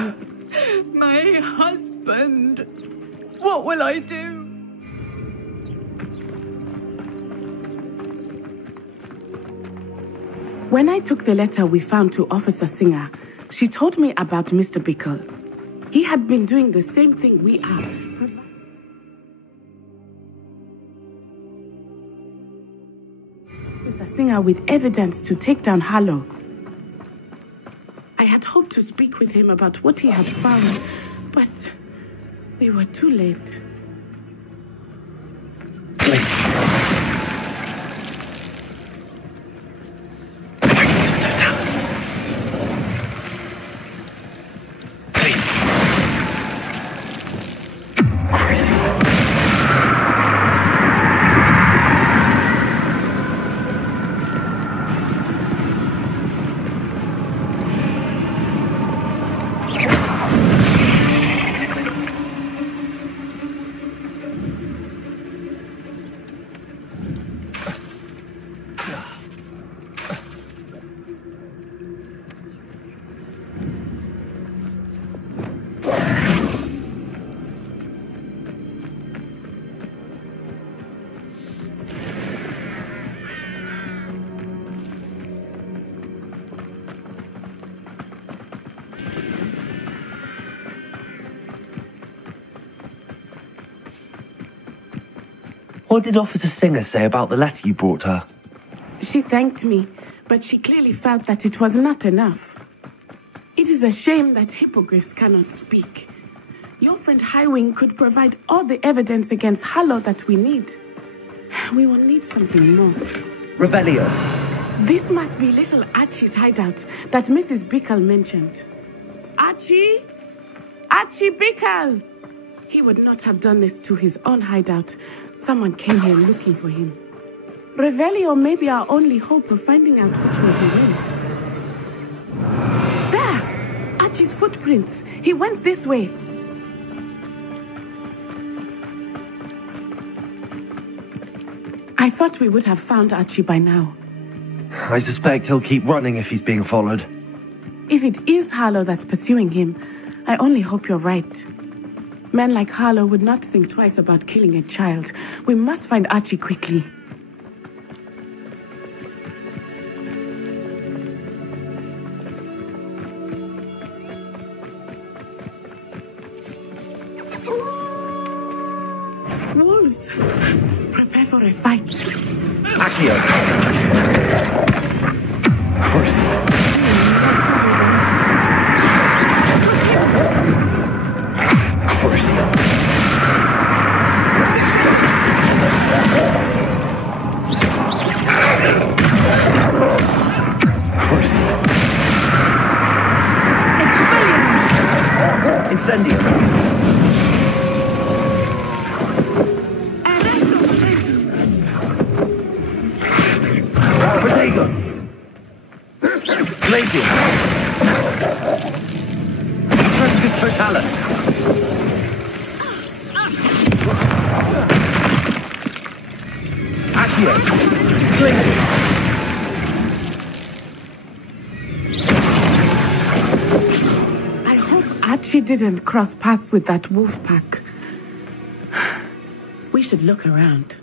My husband. What will I do? When I took the letter we found to Officer Singer, she told me about Mr. Bickle. He had been doing the same thing we are. Officer Singer with evidence to take down Harlow. I had hoped to speak with him about what he had found, but we were too late. What did Officer Singer say about the letter you brought her? She thanked me, but she clearly felt that it was not enough. It is a shame that hippogriffs cannot speak. Your friend Highwing could provide all the evidence against Harlow that we need. We will need something more. Revelio. This must be little Archie's hideout that Mrs. Bickle mentioned. Archie? Archie Bickle! He would not have done this to his own hideout. Someone came here looking for him. Revelio may be our only hope of finding out which way he went. There! Archie's footprints. He went this way. I thought we would have found Archie by now. I suspect he'll keep running if he's being followed. If it is Harlow that's pursuing him, I only hope you're right. Men like Harlow would not think twice about killing a child. We must find Archie quickly. Wolves! Prepare for a fight. Accio! Crucio! Crucio! Crucio! Incendio! Protego! Glacius! Trempus Totalis! Accio! Glacius! I hope Archie didn't cross paths with that wolf pack. We should look around.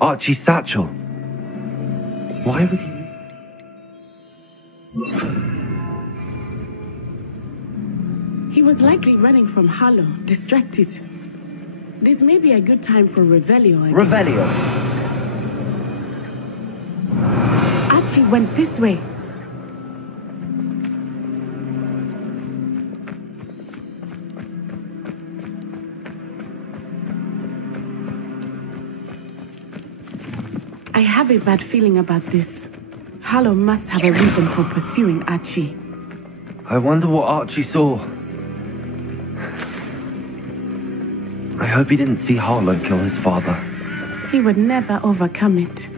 Archie's satchel. Why would he... He was likely running from Harlow, distracted. This may be a good time for Revelio again. Revelio! Archie went this way. I have a bad feeling about this. Harlow must have a reason for pursuing Archie. I wonder what Archie saw. I hope he didn't see Harlow kill his father. He would never overcome it.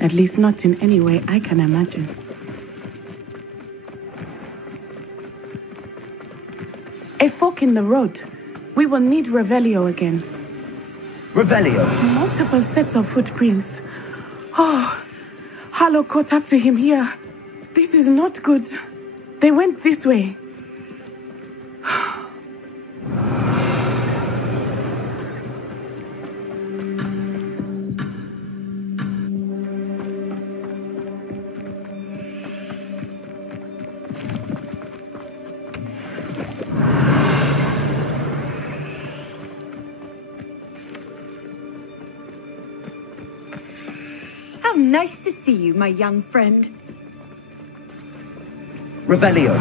At least not in any way I can imagine. A fork in the road. We will need Revelio again. Revelio! Multiple sets of footprints. Oh, Harlow caught up to him here. This is not good. They went this way. How nice to see you, my young friend. Revelio!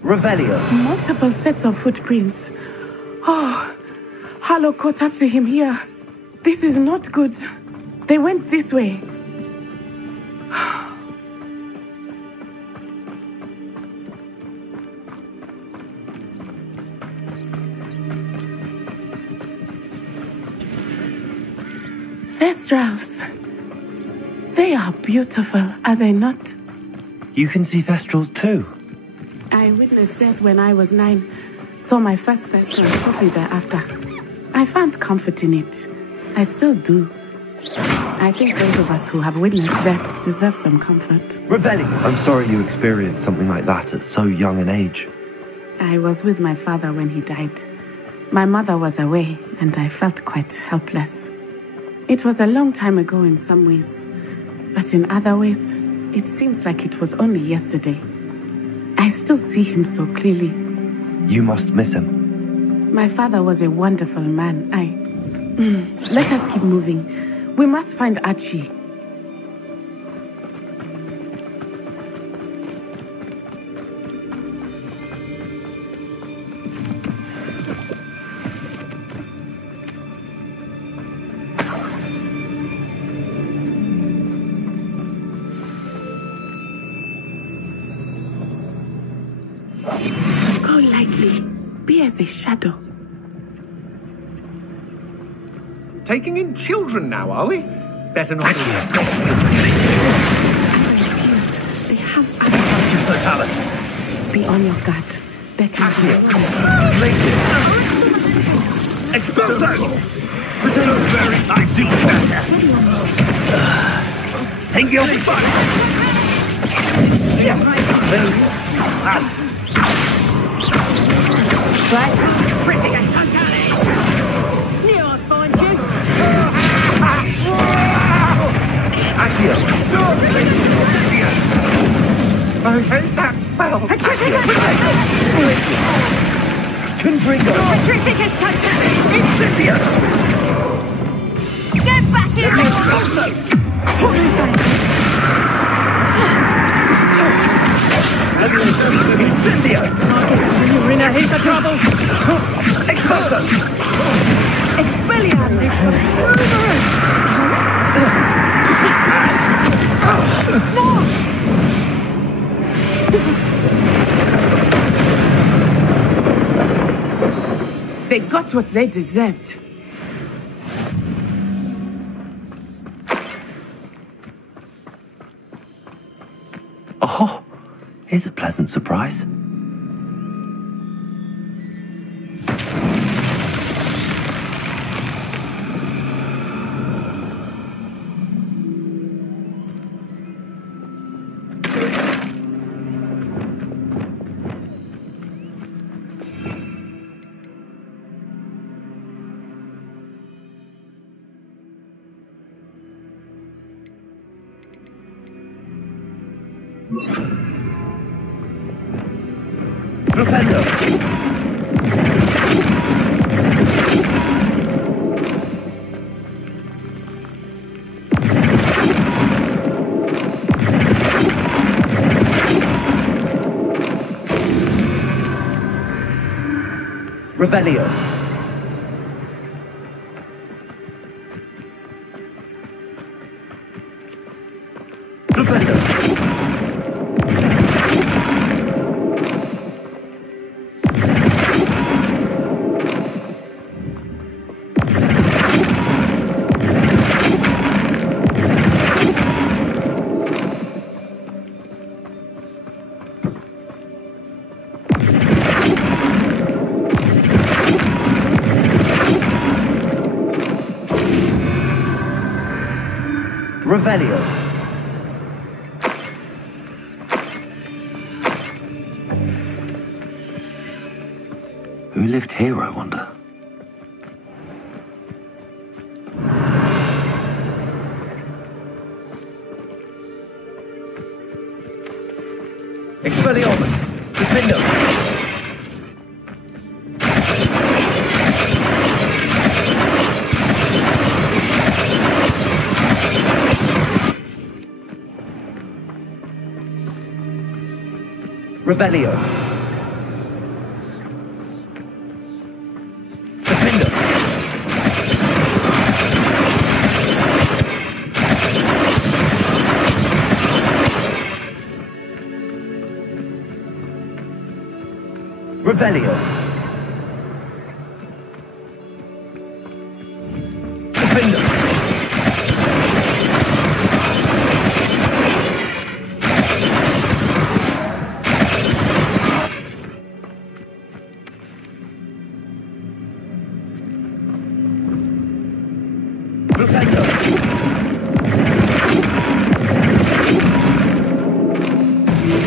Revelio! Multiple sets of footprints. Oh, Harlow caught up to him here. This is not good. They went this way. Thestrals. They are beautiful, are they not? You can see Thestrals too. I witnessed death when I was 9. Saw my first Thestral shortly thereafter. I found comfort in it. I still do. I think those of us who have witnessed death deserve some comfort. Revelli! I'm sorry you experienced something like that at so young an age. I was with my father when he died. My mother was away, and I felt quite helpless. It was a long time ago in some ways, but in other ways, it seems like it was only yesterday. I still see him so clearly. You must miss him. My father was a wonderful man. Let us keep moving. We must find Archie. Go lightly. Be as a shadow. Taking in children now, are we? Better not. They have Focus the talus. Be on your guard. There can be Places. Expulso! So very icy. Hang your Tripping and uncanny! Knew I'd find you! Accio! I hate that spell! Confringo! Tripping and uncanny! Incipia! Get back in! Incendio! You're in a heap of trouble! Expulso! Expelliarmus! Sluzuman! They got what they deserved. Oh, here's a pleasant surprise. Flipendo! Revelio. Flipendo! Revelio. Who lived here, I wonder? Expelliarmus! Defendo! Revelio. Revelio.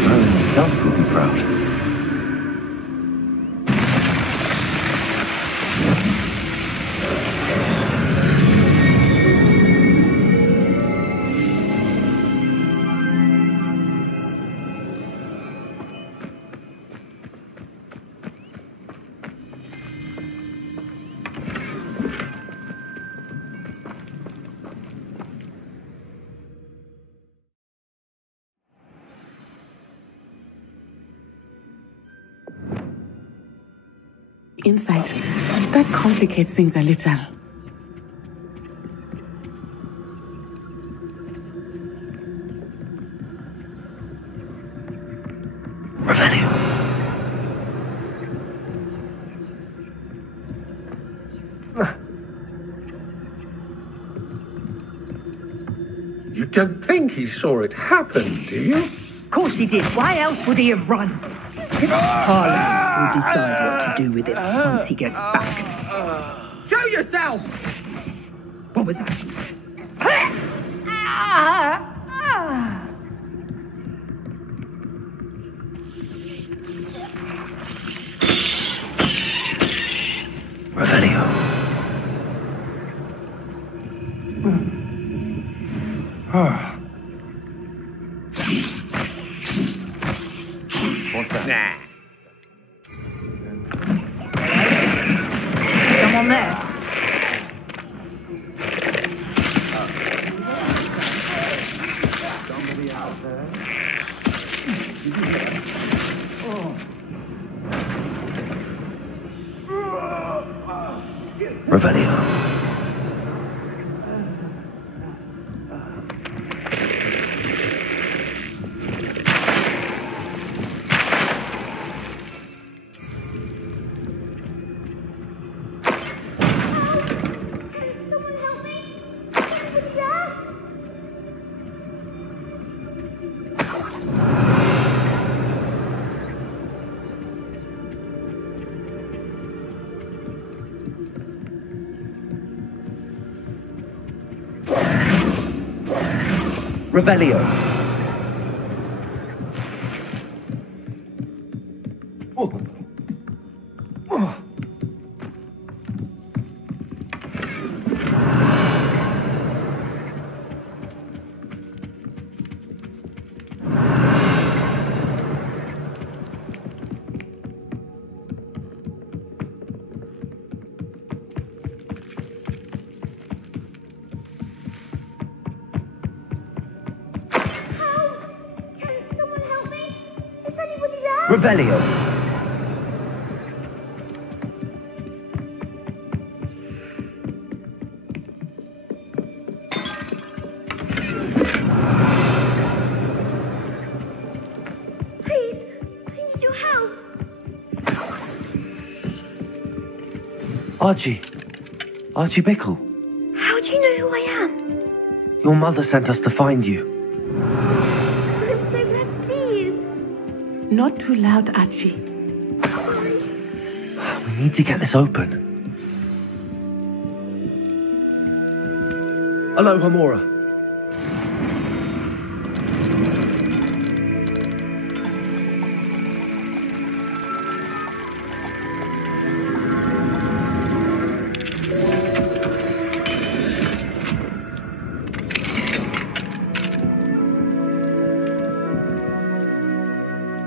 Merlin himself will be proud. Insight. That complicates things a little. Revelio. You don't think he saw it happen, do you? Of course he did. Why else would he have run? Harlow will decide what to do with it once he gets back. Show yourself! What was that? Revelio. Nah. Someone there? Revelio. Revelio. Revelio. Please, I need your help. Archie. Archie Bickle. How do you know who I am? Your mother sent us to find you. I'm so glad to see you. Not too loud, Archie. We need to get this open. Hello, Hamora.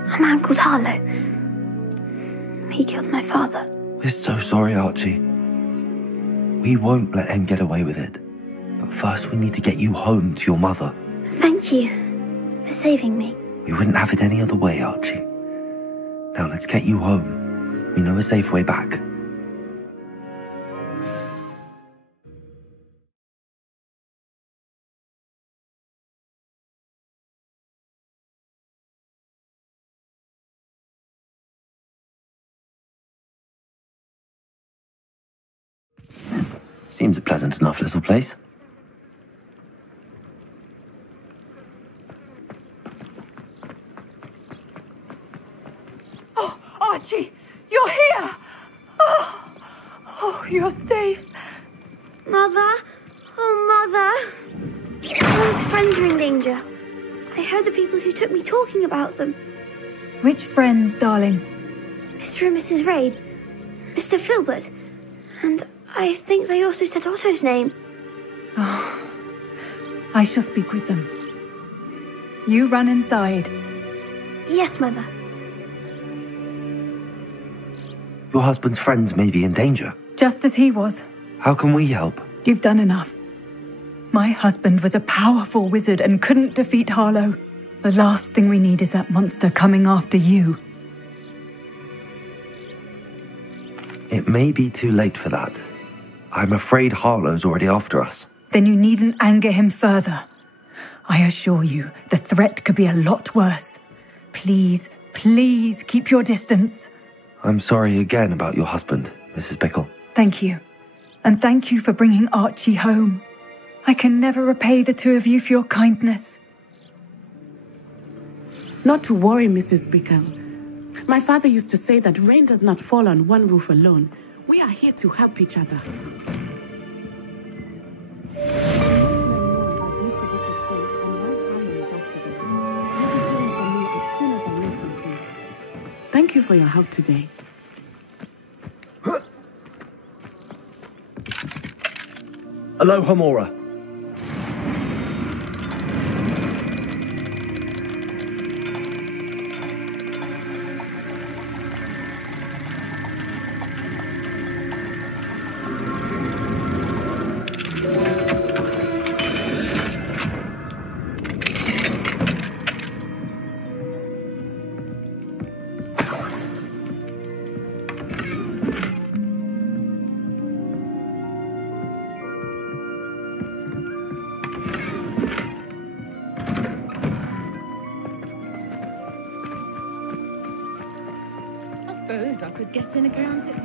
A man called Harlow. He killed my father. We're so sorry, Archie. We won't let him get away with it. But first we need to get you home to your mother. Thank you for saving me. We wouldn't have it any other way, Archie. Now let's get you home. We know a safe way back. Seems a pleasant enough little place. Oh, Archie, you're here! Oh, you're safe. Mother? Oh, Mother. Those friends are in danger. I heard the people who took me talking about them. Which friends, darling? Mr. and Mrs. Raid, Mr. Filbert, and I think they also said Otto's name. Oh, I shall speak with them. You run inside. Yes, Mother. Your husband's friends may be in danger. Just as he was. How can we help? You've done enough. My husband was a powerful wizard and couldn't defeat Harlow. The last thing we need is that monster coming after you. It may be too late for that. I'm afraid Harlow's already after us. Then you needn't anger him further. I assure you, the threat could be a lot worse. Please, please keep your distance. I'm sorry again about your husband, Mrs. Bickle. Thank you. And thank you for bringing Archie home. I can never repay the two of you for your kindness. Not to worry, Mrs. Bickle. My father used to say that rain does not fall on one roof alone. We are here to help each other. Thank you for your help today. Aloha, Mora. I could get an account at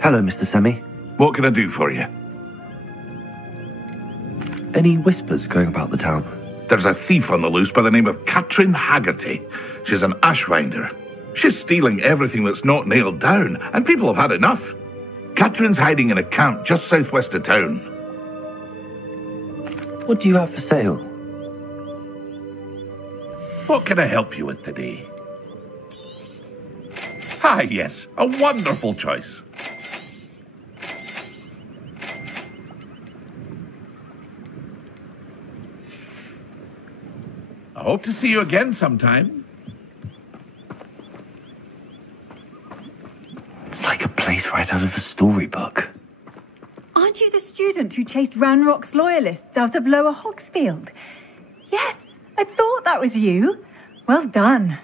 Hello, Mr. Semi. What can I do for you? Any whispers going about the town? There's a thief on the loose by the name of Catherine Haggerty. She's an ashwinder. She's stealing everything that's not nailed down, and people have had enough. Catherine's hiding in a camp just southwest of town. What do you have for sale? What can I help you with today? Ah, yes, a wonderful choice. I hope to see you again sometime. It's like a place right out of a storybook. Aren't you the student who chased Ranrock's loyalists out of Lower Hogsfield? Yes, I thought that was you. Well done.